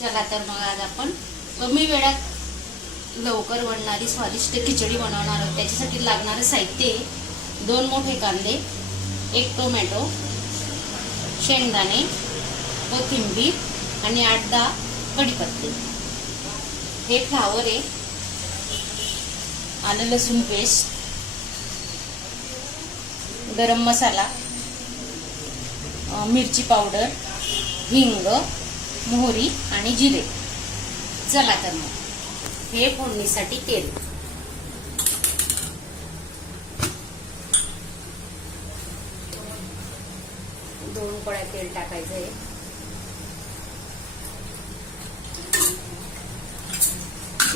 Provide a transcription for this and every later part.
चला तर मग आज आपण कमी वेळात लवकर बनणारी स्वादिष्ट खिचडी बनवणार आहोत. त्याच्यासाठी लागणारं साहित्य दोन मोठे कांदे एक टोमॅटो शेंगदाणे कोथिंबीर आणि आठ दहा कढीपत्ते. हे फ्लावर आहे. आलं लसूण पेस्ट गरम मसाला मिरची पावडर हिंग मोहरी आणि जिरे. चला तर मग. हे फोडणीसाठी तेल. दोन पळ्या तेल टाकायचं आहे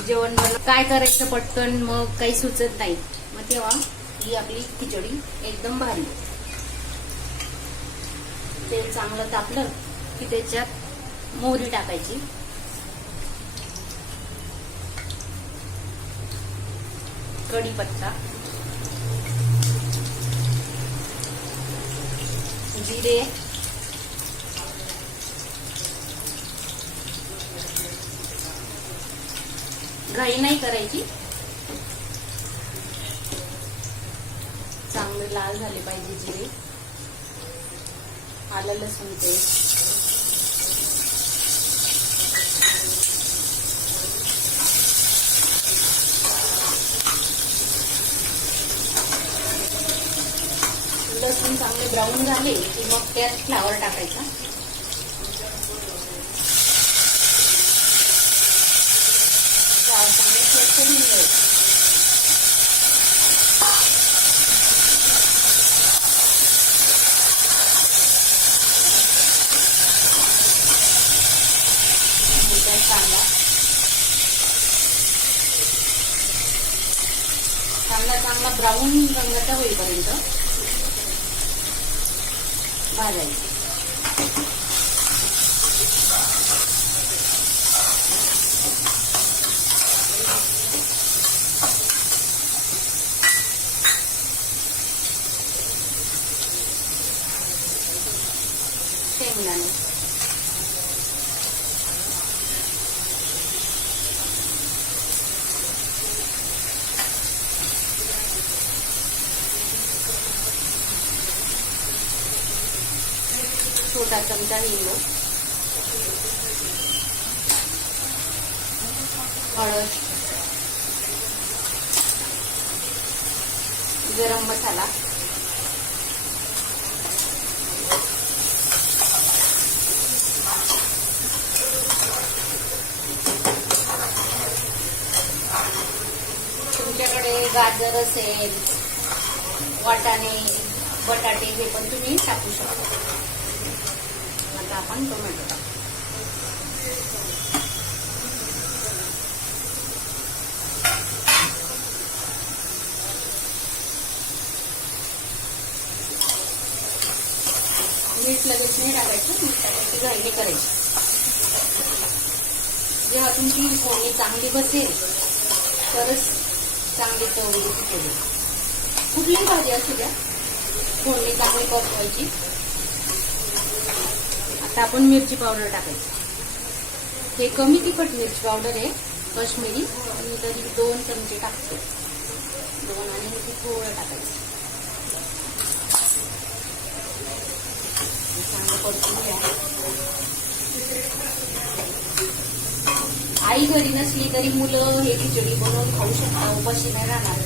जेवण बनव. काय करायचं पटकन मग काही सुचत नाही. मग तेव्हा ही आपली खिचडी एकदम भारी. तेल चांगलं तापलं की त्याच्यात मोहरी टाकायची. कढीपत्ता. जिरे. घाई नाही करायची. चांगले लाल झाले पाहिजे जिरे. आलं लसूण पेस्ट लसूण चांगले ब्राऊन झाले की मग त्यात फ्लावर टाकायचा. फ्लावर चांगले स्वच्छ धुवून घ्यायचे कांदा कांदा चांगला ब्राऊन रंगाचा होईपर्यंत. भाजायचा शेंगदाणे छोटा चमचा हिंग हळद. गरम मसाला. तुमच्याकडे गाजर असेल वाटाणे बटाटे हे पण तुम्ही टाकू शकता. आपण टोमॅटो टाकू मीठ लगेच नाही टाकायचं मीठ टाकायची घाईने करायची. जेव्हा तुमची फोडणी चांगली बसेल तरच चांगली चव कुठलीही भाजी असू द्या फोडणी चांगली पकवायची आता आपण मिरची पावडर टाकायची. हे कमी तिखट मिरची पावडर आहे कश्मीरी मी तरी दोन चमचे टाकते. दोन आणि ती थोडं टाकायचं. चांगलं आई घरी नसली तरी मुलं हे खिचडी बनवून खाऊ शकता उपाशी नाही राहणार.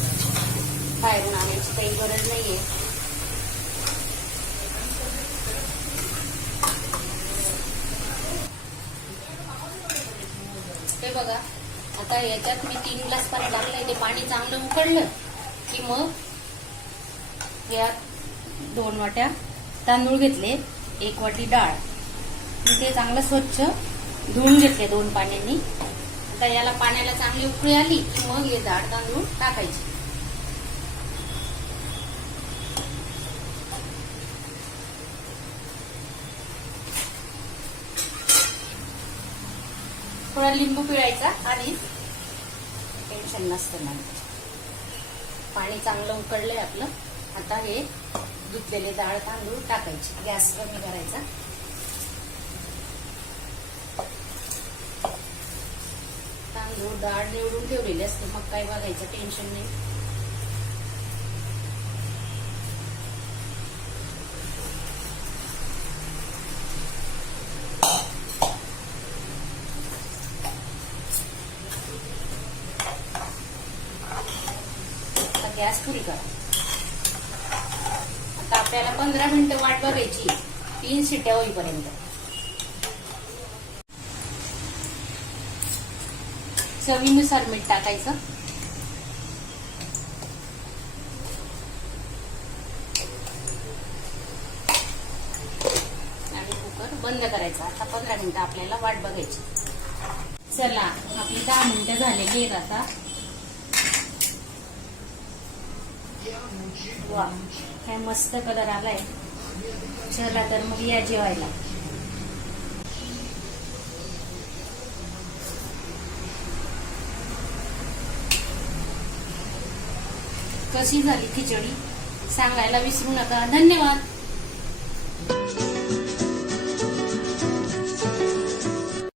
बाहेरून आणायची काही गरज नाहीये. बघा. आता याच्यात मी तीन ग्लास पाणी टाकलंय ते पाणी चांगलं उकळलं की मग यात दोन वाट्या तांदूळ घेतले एक वाटी डाळ. मी ते चांगलं स्वच्छ धुवून घेतले दोन पाण्यानी. आता याला पाण्याला चांगली उकळी आली की मग हे डाळ तांदूळ टाकायचे. थोडा लिंबू पिळायचा आणि टेन्शन नसतं नाही पाणी चांगलं उकळलंय आपलं. आता हे धुतलेले डाळ तांदूळ टाकायचे. गॅस कमी करायचा. तांदूळ डाळ निवडून ठेवलेले असते. मग काय बघायचं? टेन्शन नाही. गॅस पुरी करा. आता आपल्याला पंधरा मिनिटं वाट बघायची. तीन शिट्या होईपर्यंत. चवीनुसार मीठ टाकायचं. आणि कुकर बंद करायचा. आता पंधरा मिनिटं आपल्याला वाट बघायची. चला आपली दहा मिनिटं झालेली आहेत आता. वा काय मस्त कलर आलाय. चला तर मग या जेवायला. कशी झाली खिचडी? सांगायला विसरू नका. धन्यवाद.